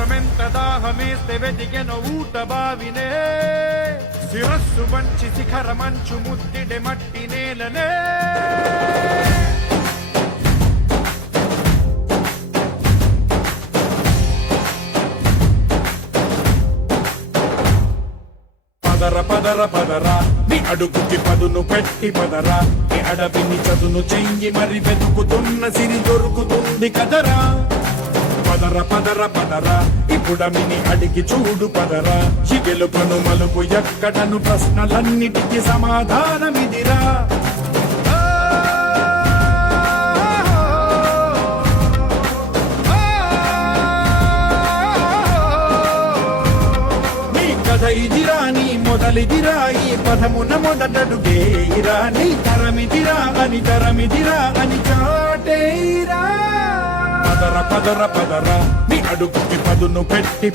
సాయంత్రమెంత దాహమేస్తే వెతికెన ఊట బావినే శిరస్సు వంచి శిఖర మంచు ముద్దిడె మట్టి నేలనే పదర పదర పదరా నీ అడుగుకి పదును పెట్టి పదరా నీ అడవిని చదును చెయ్యి మరి వెతుకుతున్న సిరి దొరుకుతుంది కదరా పదర పదర పదరా ఇప్పుడమిని అడిగి చూడు పదరా ఈ గెలుపను మలుపు ఎక్కడను ప్రశ్నలన్నిటికీ సమాధానమిదిరా ఇదిరా నీ మొదలిదిరా ఈ పదమున మొదటడుగేరా నీ తరమిదిరా అని చాటేరా పదర పదర పదరా నీ అడుగుకి పదును పెట్టి